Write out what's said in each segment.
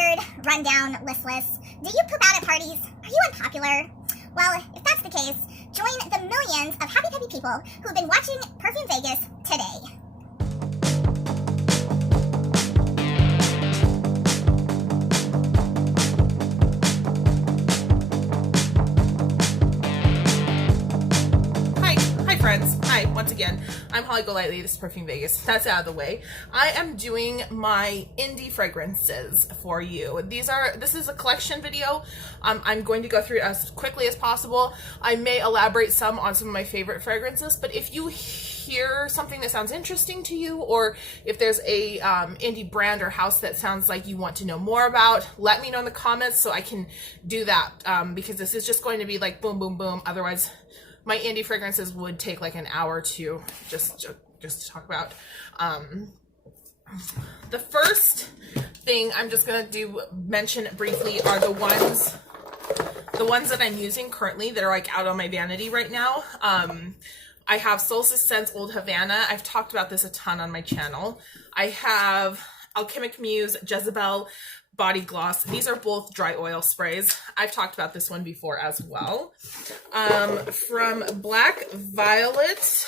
tired, run down, listless? Do you poop out at parties? Are you unpopular? Well, if that's the case, join the millions of happy peppy people who've been watching Perfume Vegas today. Friends, hi, once again, I'm Holly Golightly, this is Perfume Vegas. That's out of the way. I am doing my indie fragrances for you. This is a collection video. I'm going to go through it as quickly as possible. I may elaborate some on some of my favorite fragrances, but if you hear something that sounds interesting to you, or if there's a indie brand or house that sounds like you want to know more about, let me know in the comments so I can do that, because this is just going to be like boom, boom, boom. Otherwise, my indie fragrances would take like an hour to just to talk about. The first thing I'm just gonna mention briefly are the ones that I'm using currently that are like out on my vanity right now. I have Solstice Scents Old Havana. I've talked about this a ton on my channel. I have Alchemic Muse Jezebel Body Gloss. These are both dry oil sprays. I've talked about this one before as well. From Black Violet,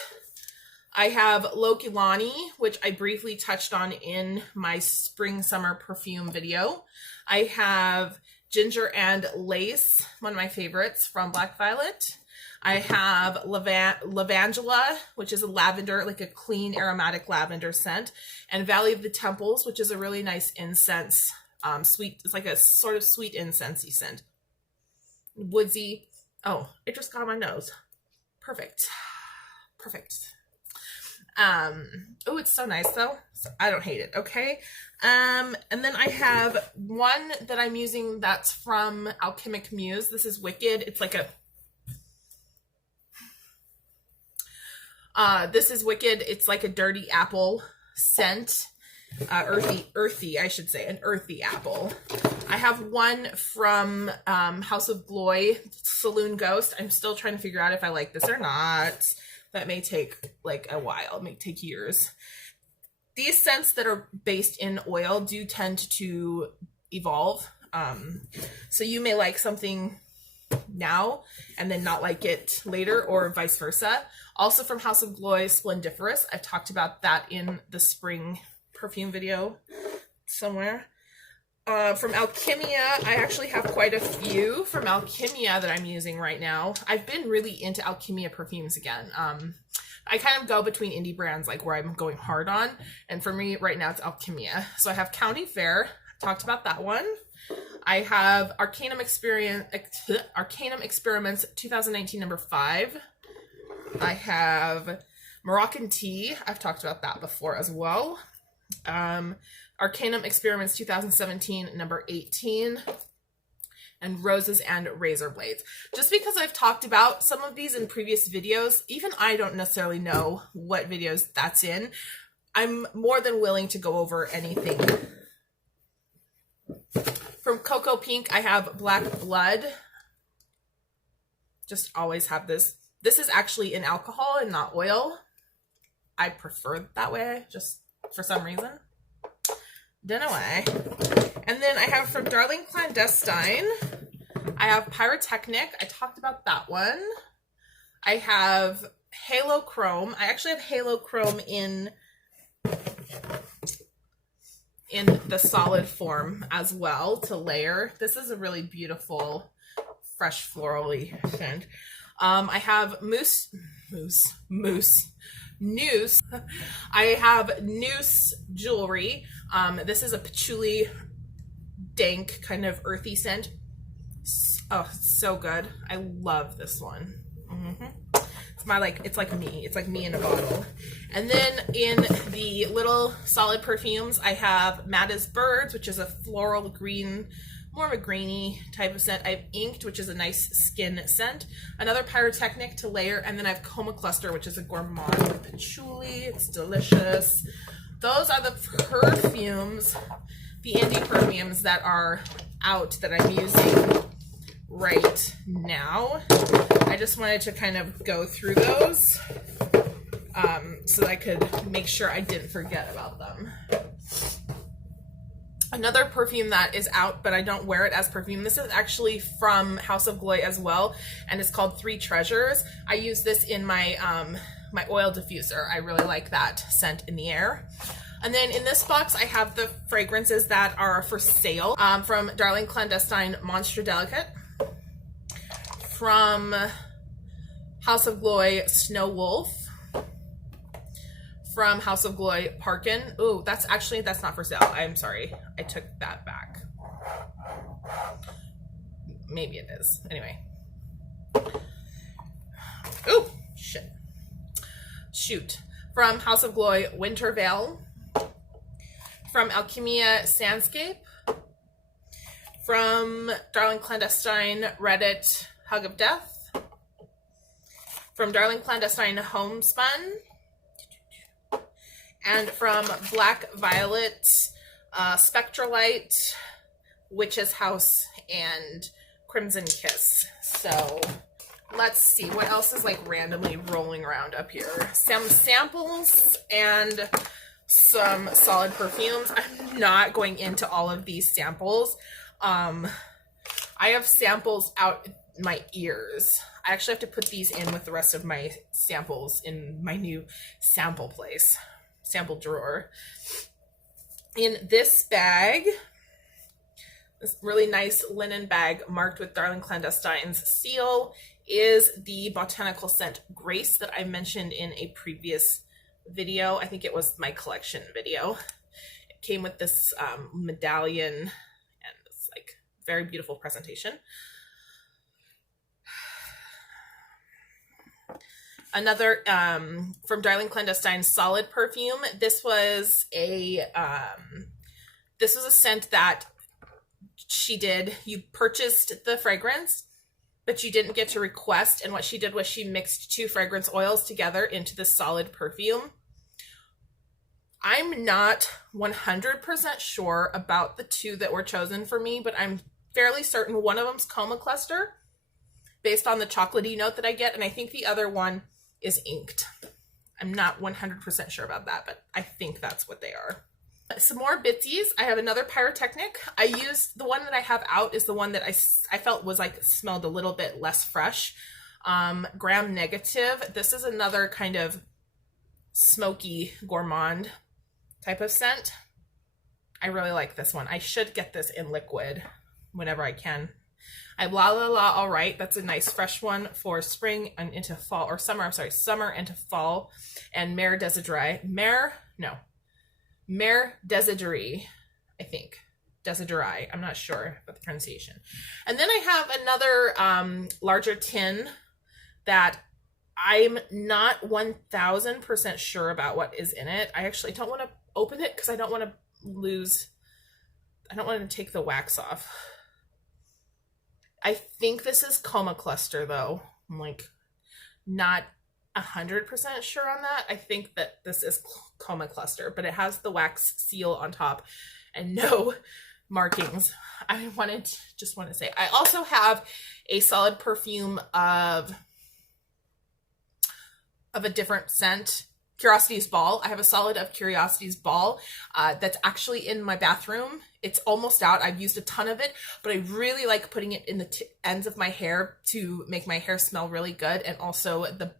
I have Lokilani, which I briefly touched on in my spring summer perfume video. I have Ginger and Lace, one of my favorites from Black Violet. I have Lavandula, which is a lavender, like a clean aromatic lavender scent, and Valley of the Temples, which is a really nice incense. Sweet, it's like a sort of sweet incensey scent. Woodsy. Oh, it just got on my nose. Perfect. Oh, it's so nice though. So I don't hate it. Okay. And then I have one that I'm using that's from Alchemic Muse. This is Wicked. It's like this is Wicked. It's like a dirty apple scent. Earthy, I should say, an earthy apple. I have one from Haus of Gloi, Saloon Ghost. I'm still trying to figure out if I like this or not. That may take like a while. It may take years. These scents that are based in oil do tend to evolve. So you may like something now and then not like it later, or vice versa. Also from Haus of Gloi, Splendiferous. I've talked about that in the spring perfume video somewhere. From Alkemia, I actually have quite a few from Alkemia that I'm using right now. I've been really into Alchemia perfumes again. I kind of go between indie brands, like where I'm going hard on, and for me right now it's Alchemia. So I have County Fair, talked about that one. I have Arcana Experiments 2019 number 5. I have Moroccan Tea. I've talked about that before as well. Arcanum Experiments 2017 number 18, and Roses and Razor Blades. Just because I've talked about some of these in previous videos, even I don't necessarily know what videos that's in. I'm more than willing to go over anything. From Cocoa Pink, I have Black Blood. Just always have this. This is actually in alcohol and not oil. I prefer it that way, just for some reason. Don't know why. And then I have from DarlingClandestine, I have Pyrotechnic. I talked about that one. I have Halo Chrome. I actually have Halo Chrome in the solid form as well to layer. This is a really beautiful, fresh florally scent. I have Noose. I have Noose jewelry. This is a patchouli, dank, kind of earthy scent. Oh, so good. I love this one. It's like me. It's like me in a bottle. And then in the little solid perfumes, I have Mad as Birds, which is a floral green, more of a greeny type of scent. I have Inked, which is a nice skin scent. Another Pyrotechnic to layer. And then I have Coma Cluster, which is a gourmand with patchouli. It's delicious. Those are the perfumes, the indie perfumes that are out that I'm using right now. I just wanted to kind of go through those so that I could make sure I didn't forget about them. Another perfume that is out, but I don't wear it as perfume. This is actually from Haus of Gloi as well, and it's called Three Treasures. I use this in my my oil diffuser. I really like that scent in the air. And then in this box, I have the fragrances that are for sale from DarlingClandestine Monster Delicate, from Haus of Gloi Snow Wolf, from Haus of Gloi Parkin. Ooh, that's not for sale. I'm sorry. I took that back. Maybe it is. Anyway. Ooh, shit. Shoot. From Haus of Gloi Winter Veil. From Alchemia Sandscape. From DarlingClandestine Reddit Hug of Death. From DarlingClandestine Homespun. And from Black Violet, Spectralite, Witch's House, and Crimson Kiss. So let's see what else is like randomly rolling around up here. Some samples and some solid perfumes. I'm not going into all of these samples. I have samples out my ears. I actually have to put these in with the rest of my samples in my new sample place. Sample drawer. In this bag, this really nice linen bag marked with DarlingClandestine's seal, is the botanical scent Grace that I mentioned in a previous video. I think it was my collection video. It came with this medallion and this like very beautiful presentation. Another from DarlingClandestine solid perfume. This was a scent that she did. You purchased the fragrance, but you didn't get to request. And what she did was she mixed 2 fragrance oils together into the solid perfume. I'm not 100% sure about the 2 that were chosen for me, but I'm fairly certain one of them's Coma Cluster, based on the chocolatey note that I get, and I think the other one is inked. I'm not 100% sure about that, but I think that's what they are. Some more bitsies. I have another pyrotechnic. I used the one that I have out is the one that I felt was like smelled a little bit less fresh. Gram Negative. This is another kind of smoky gourmand type of scent. I really like this one. I should get this in liquid whenever I can. I have La La La All Right. That's a nice fresh one for spring and into fall, or summer. I'm sorry, summer into fall. And Mare Desideri. Mare Desideri, I think. Desideri. I'm not sure about the pronunciation. And then I have another larger tin that I'm not 1000% sure about what is in it. I actually don't want to open it because I don't want to take the wax off. I think this is Coma Cluster though. I'm like not 100% sure on that. I think that this is Coma Cluster, but it has the wax seal on top and no markings. I just want to say, I also have a solid perfume of a different scent, Curiosity's Ball. I have a solid of Curiosity's Ball that's actually in my bathroom. It's almost out. I've used a ton of it, but I really like putting it in the ends of my hair to make my hair smell really good. And also the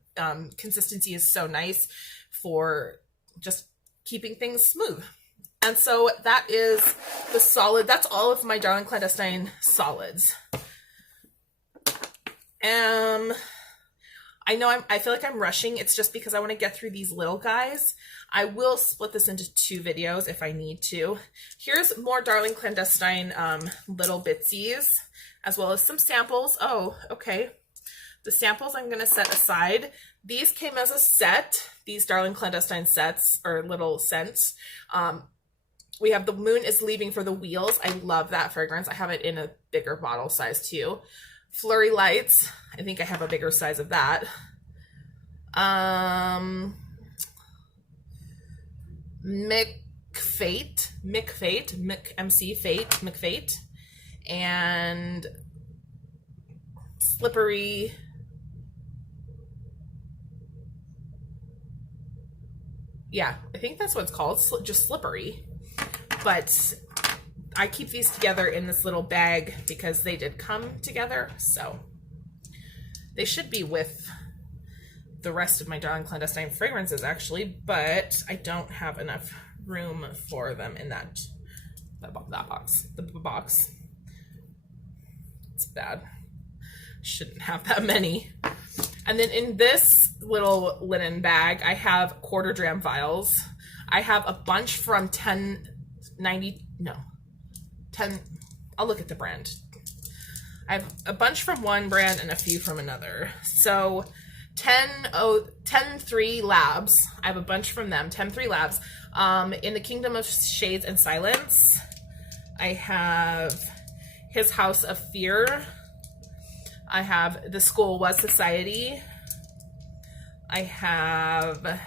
consistency is so nice for just keeping things smooth. And so that is the solid. That's all of my DarlingClandestine solids. I feel like I'm rushing. It's just because I want to get through these little guys. I will split this into 2 videos if I need to. Here's more DarlingClandestine little bitsies, as well as some samples. Oh, okay. The samples I'm going to set aside. These came as a set, these DarlingClandestine sets, or little scents. We have The Moon is Leaving for the Wheels. I love that fragrance. I have it in a bigger bottle size too. Flurry Lights. I think I have a bigger size of that. McFate, and Slippery. Yeah, I think that's what it's called, just Slippery. But I keep these together in this little bag because they did come together, so they should be with the rest of my Darling Clandestine fragrances actually, but I don't have enough room for them in that box. The box. It's bad. Shouldn't have that many. And then in this little linen bag, I have quarter dram vials. I have a bunch from 1090, no, 10, I'll look at the brand. I have a bunch from one brand and a few from another. So 10-3 Labs, I have a bunch from them, 10-3 Labs. In the Kingdom of Shades and Silence, I have His House of Fear. I have The School Was Society. I have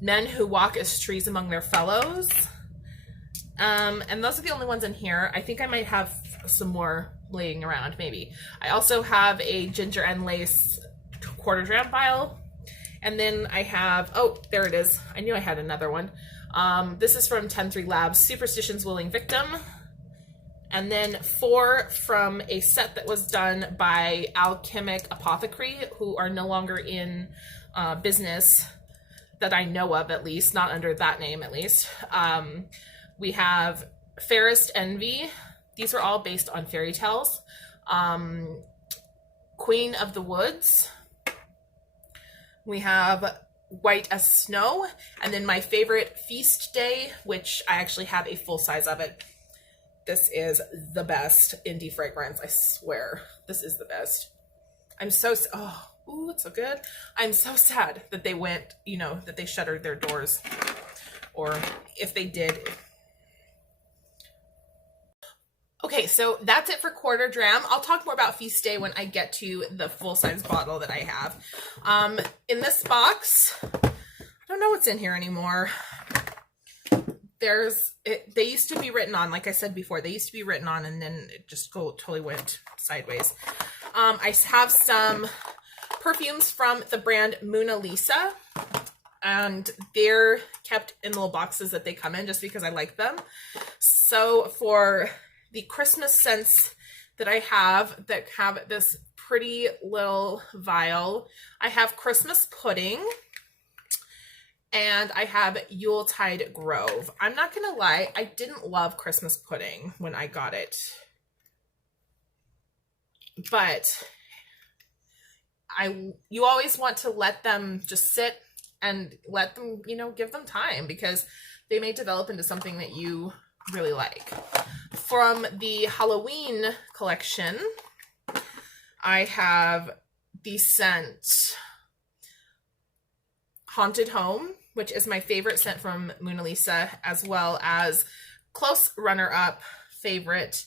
Men Who Walk as Trees Among Their Fellows. And those are the only ones in here. I think I might have some more laying around, maybe. I also have a Ginger and Lace quarter dram vial. And then I have, oh, there it is. I knew I had another one. This is from 10-3 Labs, Superstition's Willing Victim. And then 4 from a set that was done by Alchemic Apothecary, who are no longer in business that I know of, at least, not under that name, at least. We have Fairest Envy. These are all based on fairy tales. Queen of the Woods. We have White as Snow. And then my favorite, Feast Day, which I actually have a full size of it. This is the best indie fragrance, I swear. This is the best. I'm so, oh, ooh, it's so good. I'm so sad that they went, you know, that they shuttered their doors. Or if they did. Okay, so that's it for quarter dram. I'll talk more about Feast Day when I get to the full-size bottle that I have. In this box, I don't know what's in here anymore. They used to be written on, like I said before, they used to be written on and then it just totally went sideways. I have some perfumes from the brand Moonalisa, and they're kept in little boxes that they come in just because I like them. So for the Christmas scents that I have that have this pretty little vial, I have Christmas Pudding. And I have Yuletide Grove. I'm not gonna lie, I didn't love Christmas Pudding when I got it. But you always want to let them just sit and let them, you know, give them time because they may develop into something that you really like. From the Halloween collection, I have the scent Haunted Home, which is my favorite scent from Moonalisa, as well as close runner-up favorite,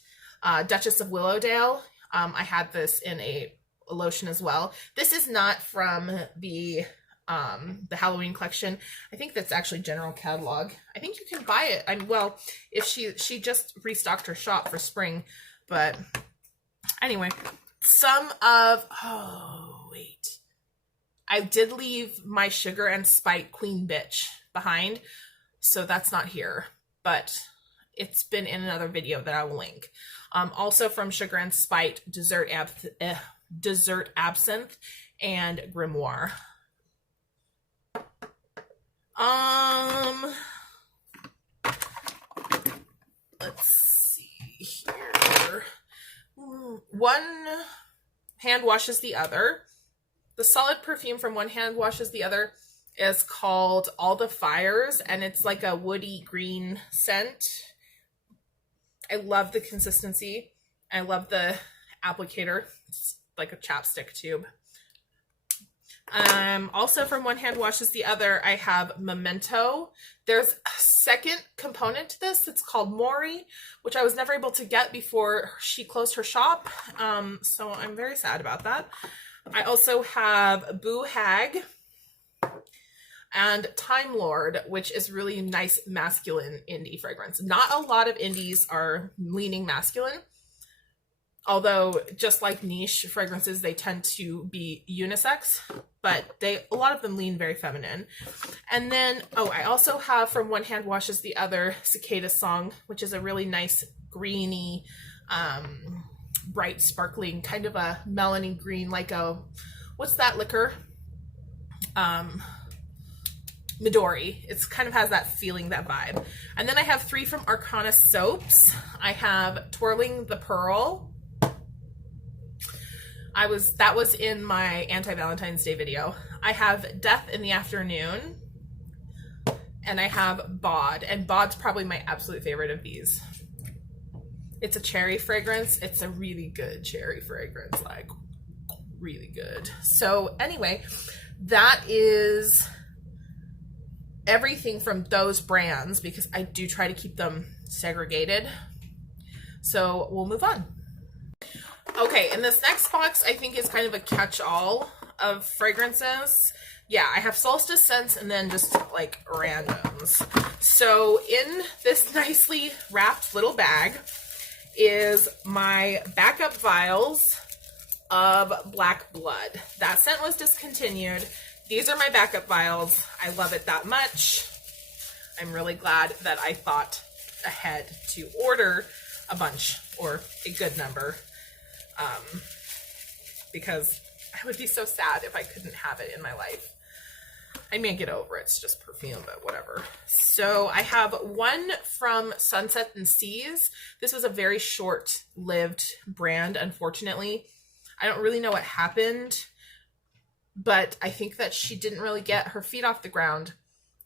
Duchess of Willowdale. I had this in a lotion as well. This is not from the Halloween collection. I think that's actually general catalog. I think you can buy it. Well, if she just restocked her shop for spring, but anyway, I did leave my Sugar and Spite Queen Bitch behind, so that's not here, but it's been in another video that I will link. Also from Sugar and Spite, Dessert Absinthe and Grimoire. Let's see here. One hand washes the other. The solid perfume from one hand washes the other is called All the Fires, and it's like a woody green scent. I love the consistency. I love the applicator. It's like a chapstick tube. Also from one hand washes the other, I have Memento. There's a second component to this. It's called Mori, which I was never able to get before she closed her shop. So I'm very sad about that. I also have Boo Hag and Time Lord, which is really nice masculine indie fragrance. Not a lot of indies are leaning masculine, although just like niche fragrances, they tend to be unisex. but a lot of them lean very feminine. And then, oh, I also have From One Hand Washes the Other Cicada Song, which is a really nice greeny, bright, sparkling, kind of a melony green, like a, what's that liquor? Midori. It's kind of has that feeling, that vibe. And then I have 3 from Arcana Soaps. I have Twirling the Pearl. That was in my anti-Valentine's Day video. I have Death in the Afternoon. And I have Bod. And Bod's probably my absolute favorite of these. It's a cherry fragrance. It's a really good cherry fragrance, like really good. So anyway, that is everything from those brands, because I do try to keep them segregated. So we'll move on. Okay, and this next box I think is kind of a catch-all of fragrances. Yeah, I have Solstice Scents and then just like randoms. So in this nicely wrapped little bag is my backup vials of Black Blood. That scent was discontinued. These are my backup vials. I love it that much. I'm really glad that I thought ahead to order a bunch, or a good number, because I would be so sad if I couldn't have it in my life. I may get over it. It's just perfume, but whatever. So I have one from Sunset and Seas. This was a very short-lived brand, unfortunately. I don't really know what happened, but I think that she didn't really get her feet off the ground.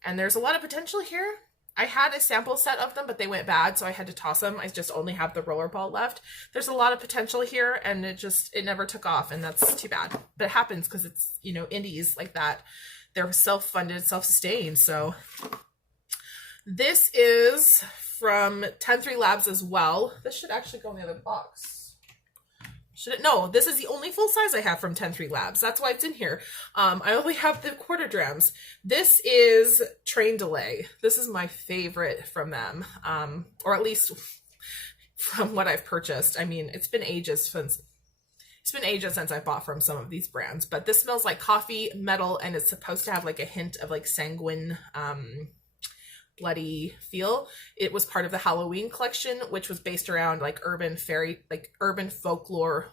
And there's a lot of potential here. I had a sample set of them, but they went bad, so I had to toss them. I just only have the roller ball left. There's a lot of potential here, and it never took off, and that's too bad. But it happens because it's, you know, indies like that. They're self-funded, self-sustained. So this is from 103 Labs as well. This should actually go in the other box. Should it? No, this is the only full size I have from 103 Labs. That's why it's in here. I only have the quarter drams. This is Train Delay. This is my favorite from them, or at least from what I've purchased. I mean, it's been ages since I've bought from some of these brands, but this smells like coffee, metal, and it's supposed to have like a hint of like sanguine, bloody feel. It was part of the Halloween collection, which was based around like urban folklore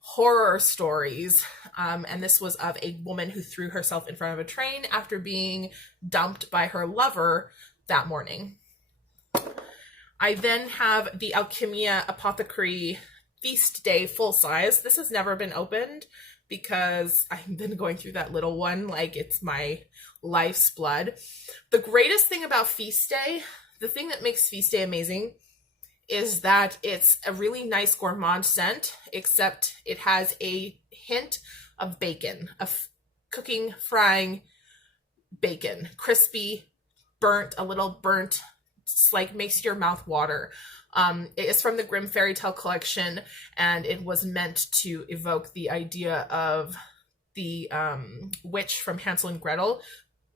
horror stories. And this was of a woman who threw herself in front of a train after being dumped by her lover that morning. I then have the Alchimia Apothecary Feast Day full size. This has never been opened because I've been going through that little one like it's my life's blood. The greatest thing about Feast Day, the thing that makes Feast Day amazing, is that it's a really nice gourmand scent, except it has a hint of bacon, of cooking, frying bacon, crispy, burnt, a little burnt. It's like makes your mouth water. It is from the Grimm Fairy Tale collection, and it was meant to evoke the idea of the witch from Hansel and Gretel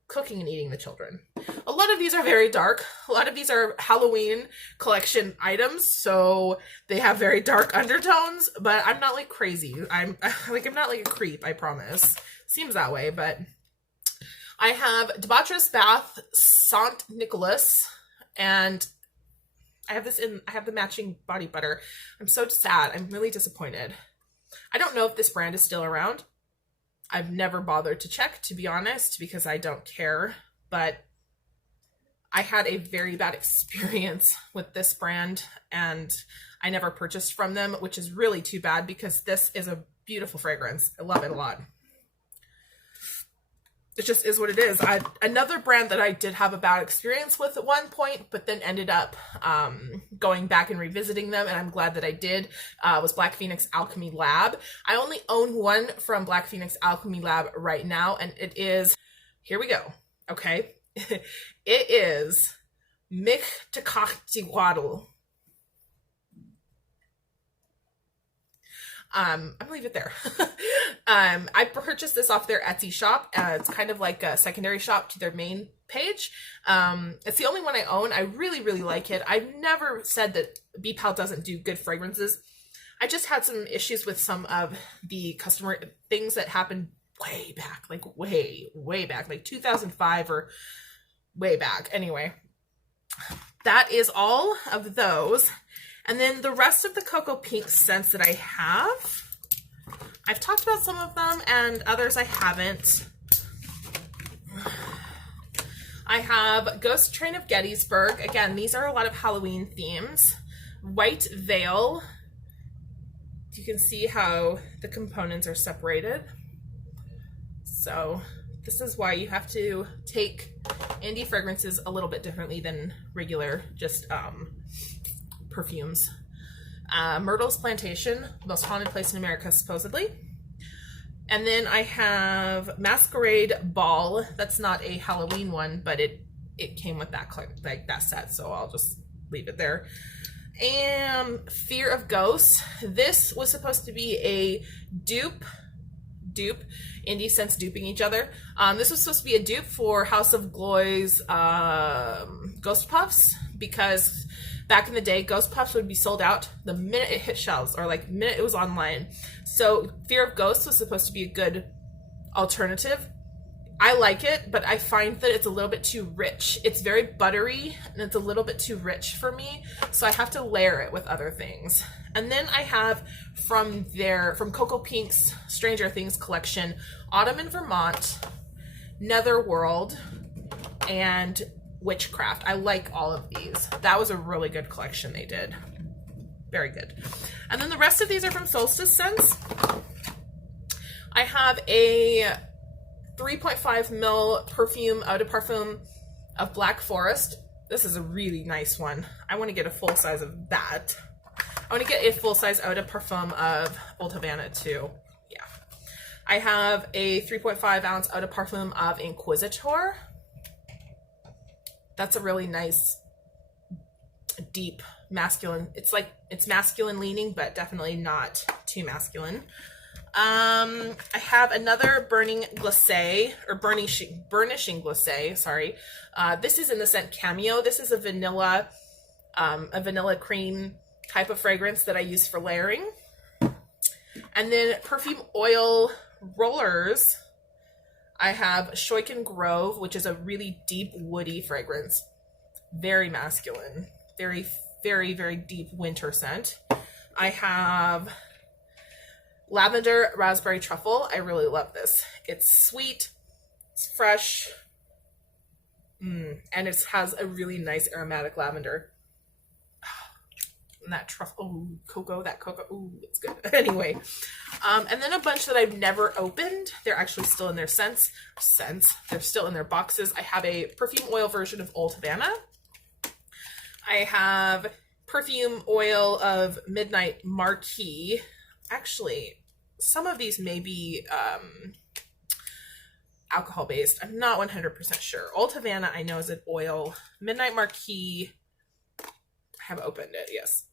cooking and eating the children. A lot of these are very dark. A lot of these are Halloween collection items, so they have very dark undertones, but I'm not like crazy. I'm not like a creep, I promise. Seems that way, but I have Debaucherous Bath, Saint Nicholas, and I have the matching body butter. I'm so sad. I'm really disappointed. I don't know if this brand is still around. I've never bothered to check, to be honest, because I don't care, but I had a very bad experience with this brand and I never purchased from them, which is really too bad because this is a beautiful fragrance. I love it a lot. It just is what it is. Another brand that I did have a bad experience with at one point, but then ended up going back and revisiting them, and I'm glad that I did, was Black Phoenix Alchemy Lab. I only own one from Black Phoenix Alchemy Lab right now, and it is, here we go, okay? It is Mich Tekachtiguadl. I'm gonna leave it there. I purchased this off their Etsy shop. It's kind of like a secondary shop to their main page. It's the only one I own. I really, really like it. I've never said that BPAL doesn't do good fragrances. I just had some issues with some of the customer things that happened way back, like way back, like 2005 or way back. Anyway, that is all of those. And then the rest of the Cocoa Pink scents that I have, I've talked about some of them and others I haven't. I have Ghost Train of Gettysburg. Again, these are a lot of Halloween themes. White Veil. You can see how the components are separated. So this is why you have to take indie fragrances a little bit differently than regular just perfumes. Myrtle's Plantation, most haunted place in America supposedly. And then I have Masquerade Ball. That's not a Halloween one, but it came with that like that set, so I'll just leave it there. And Fear of Ghosts. This was supposed to be a dupe, indie scents duping each other. This was supposed to be a dupe for Haus of Gloi's Ghost Puffs, because back in the day, Ghost Puffs would be sold out the minute it hit shelves, or like the minute it was online. So Fear of Ghosts was supposed to be a good alternative. I like it, but I find that it's a little bit too rich. It's very buttery, and it's a little bit too rich for me, so I have to layer it with other things. And then I have from Cocoa Pink's Stranger Things collection, Autumn in Vermont, Netherworld, and Witchcraft. I like all of these. That was a really good collection they did. Very good. And then the rest of these are from Solstice Scents. I have a 3.5 ml perfume eau de parfum of Black Forest. This is a really nice one. I want to get a full size of that. I want to get a full size eau de parfum of Old Havana too. Yeah. I have a 3.5 ounce eau de parfum of Inquisitor. That's a really nice, deep, masculine. It's masculine leaning, but definitely not too masculine. I have another burning glacé, or burnishing glacé, sorry. This is in the scent Cameo. This is a vanilla cream type of fragrance that I use for layering. And then perfume oil rollers. I have Shoyken Grove, which is a really deep woody fragrance. Very masculine. Very, very, very deep winter scent. I have Lavender Raspberry Truffle. I really love this. It's sweet, it's fresh, and it has a really nice aromatic lavender. And that truffle, that cocoa, ooh, it's good. Anyway, and then a bunch that I've never opened. They're actually still in their scents. They're still in their boxes. I have a perfume oil version of Old Havana. I have perfume oil of Midnight Marquis. Actually, some of these may be alcohol based. I'm not 100% sure. Old Havana I know is an oil. Midnight Marquis, I have opened it, yes.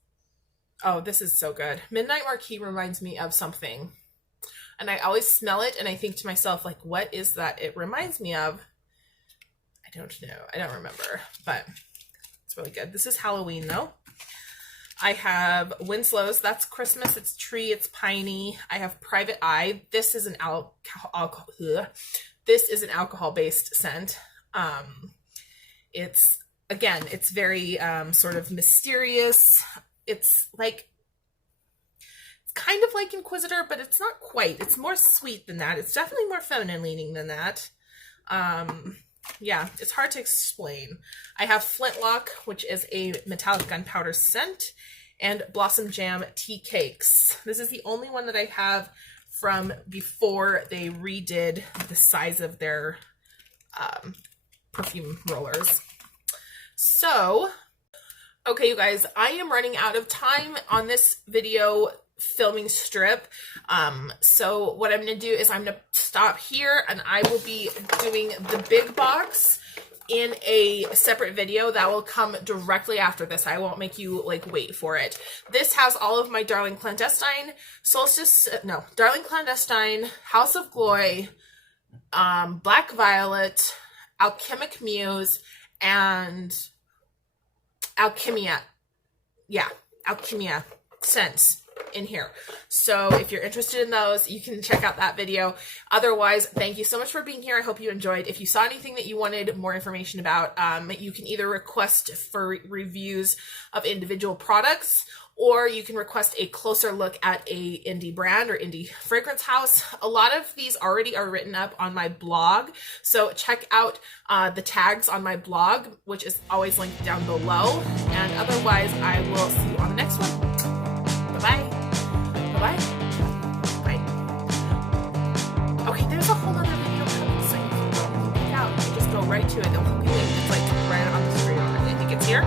Oh, this is so good. Midnight Marquis reminds me of something. And I always smell it and I think to myself, like, what is that it reminds me of? I don't know. I don't remember, but it's really good. This is Halloween though. I have Winslow's. That's Christmas. It's tree. It's piney. I have Private Eye. This is an alcohol-based scent. It's very sort of mysterious. It's kind of like Inquisitor, but it's not quite. It's more sweet than that. It's definitely more feminine leaning than that. Yeah, it's hard to explain. I have Flintlock, which is a metallic gunpowder scent, and Blossom Jam Tea Cakes. This is the only one that I have from before they redid the size of their perfume rollers. So, okay, you guys, I am running out of time on this video filming strip. So what I'm going to do is I'm going to stop here and I will be doing the big box in a separate video that will come directly after this. I won't make you wait for it. This has all of my DarlingClandestine, DarlingClandestine, Haus of Gloi, Black Violet, Alchemic Muse, and Alkemia. Yeah, Alchemia Scents in here. So if you're interested in those, you can check out that video. Otherwise, thank you so much for being here. I hope you enjoyed. If you saw anything that you wanted more information about, you can either request for reviews of individual products, or you can request a closer look at a indie brand or indie fragrance house. A lot of these already are written up on my blog, so check out the tags on my blog, which is always linked down below. And otherwise, I will see you on the next one. Bye-bye. Bye-bye. Bye. Okay, there's a whole other video coming, so you can pick out. You just go right to it. It'll be linked. It's like right on the screen. I think it's here.